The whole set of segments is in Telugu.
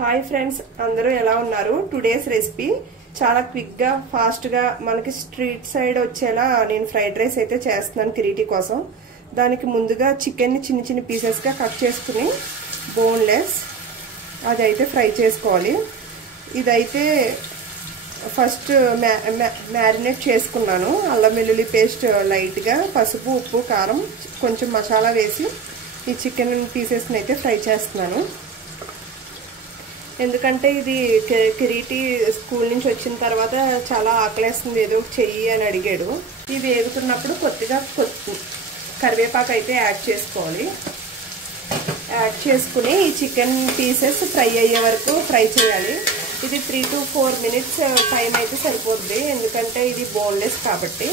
హాయ్ ఫ్రెండ్స్, అందరూ ఎలా ఉన్నారు? టుడేస్ రెసిపీ చాలా క్విక్ గా ఫాస్ట్ గా మనకి స్ట్రీట్ సైడ్ వచ్చేలా నేను ఫ్రైడ్ రైస్ అయితే చేస్తున్నాను కిరీటి కోసం. దానికి ముందుగా చికెన్ ని చిన్న చిన్న పీసెస్ గా కట్ చేసుకుని బోన్లెస్ అదైతే ఫ్రై చేసుకోవాలి. ఇదైతే ఫస్ట్ మ్యారినేట్ చేసుకున్నాను. అల్లం వెల్లుల్లి పేస్ట్ లైట్ గా, పసుపు, ఉప్పు, కారం, కొంచెం మసాలా వేసి ఈ చికెన్ పీసెస్ని అయితే ఫ్రై చేస్తున్నాను. ఎందుకంటే ఇది కిరీటి స్కూల్ నుంచి వచ్చిన తర్వాత చాలా ఆకలేస్తుంది, ఏదో చెయ్యి అని అడిగాడు. ఇవి వేగుతున్నప్పుడు కొద్దిగా కరివేపాకు అయితే యాడ్ చేసుకోవాలి. యాడ్ చేసుకుని ఈ చికెన్ పీసెస్ ఫ్రై అయ్యే వరకు ఫ్రై చేయాలి. ఇది 3 to 4 minutes టైం అయితే సరిపోద్ది, ఎందుకంటే ఇది బోన్లెస్ కాబట్టి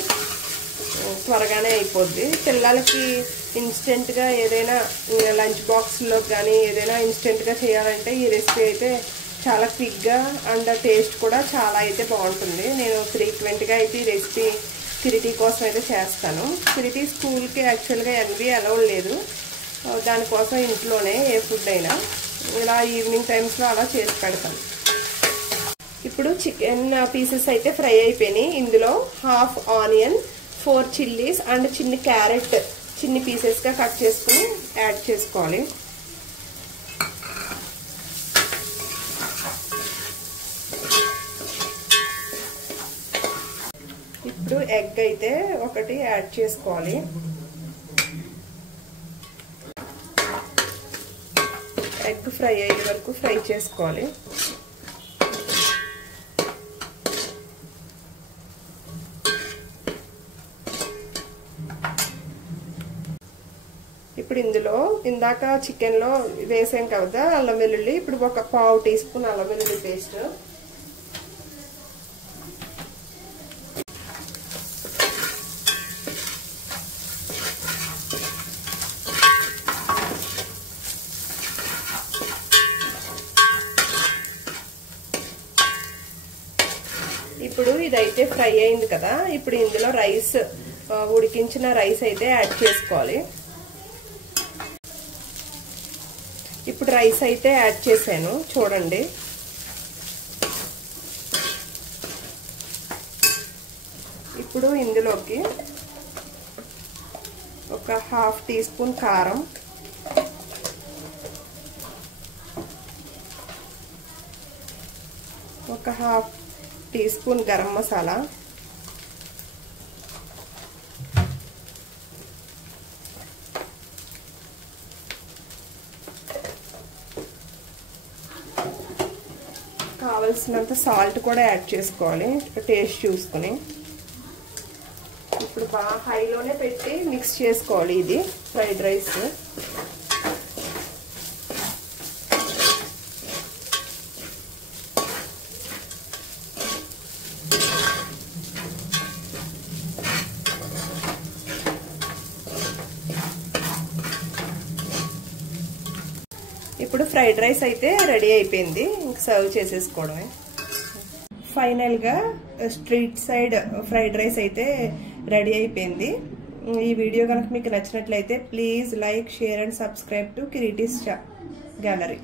త్వరగానే అయిపోద్ది. పిల్లలకి ఇన్స్టెంట్గా ఏదైనా లంచ్ బాక్స్లో కానీ ఏదైనా ఇన్స్టెంట్గా చేయాలంటే ఈ రెసిపీ అయితే చాలా క్విక్గా అండ్ టేస్ట్ కూడా చాలా అయితే బాగుంటుంది. నేను ఫ్రీక్వెంట్గా అయితే ఈ రెసిపీ కిరీటి కోసం అయితే చేస్తాను. కిరీటి స్కూల్కి యాక్చువల్గా ఎన్వి అలౌడ్ లేదు, దానికోసం ఇంట్లోనే ఏ ఫుడ్ అయినా ఇలా ఈవినింగ్ టైమ్స్లో అలా చేసి పెడతాను. ఇప్పుడు చికెన్ పీసెస్ అయితే ఫ్రై అయిపోయినాయి. ఇందులో హాఫ్ ఆనియన్, 4 చిల్లీస్ అండ్ చిన్న క్యారెట్ చిన్ని పీసెస్గా కట్ చేసుకుని యాడ్ చేసుకోవాలి. ఇప్పుడు ఎగ్ అయితే ఒకటి యాడ్ చేసుకోవాలి. ఎగ్ ఫ్రై అయ్యే వరకు ఫ్రై చేసుకోవాలి. ఇప్పుడు ఇందులో ఇందాక చికెన్లో వేసాం కదా అల్లం వెల్లుల్లి, ఇప్పుడు ఒక 1/2 టీ స్పూన్ అల్లం వెల్లుల్లి పేస్ట్, ఇప్పుడు ఇదైతే ఫ్రై అయింది కదా. ఇప్పుడు ఇందులో రైస్, ఉడికించిన రైస్ అయితే యాడ్ చేసుకోవాలి. ఇప్పుడు రైస్ అయితే యాడ్ చేశాను చూడండి. ఇప్పుడు ఇందులోకి ఒక 1/2 టీ స్పూన్ కారం, ఒక 1/2 టీ స్పూన్ గరం మసాలా, కావలసినంత సాల్ట్ కూడా యాడ్ చేసుకోవాలి టేస్ట్ చూసుకుని. ఇప్పుడు బాగా హైలోనే పెట్టి మిక్స్ చేసుకోవాలి ఇది ఫ్రైడ్ రైస్. ఇప్పుడు ఫ్రైడ్ రైస్ అయితే రెడీ అయిపోయింది, ఇంక సర్వ్ చేసేసుకోవడమే. ఫైనల్గా స్ట్రీట్ సైడ్ ఫ్రైడ్ రైస్ అయితే రెడీ అయిపోయింది. ఈ వీడియో కనుక మీకు నచ్చినట్లయితే please like, share and subscribe to Kiriti's gallery.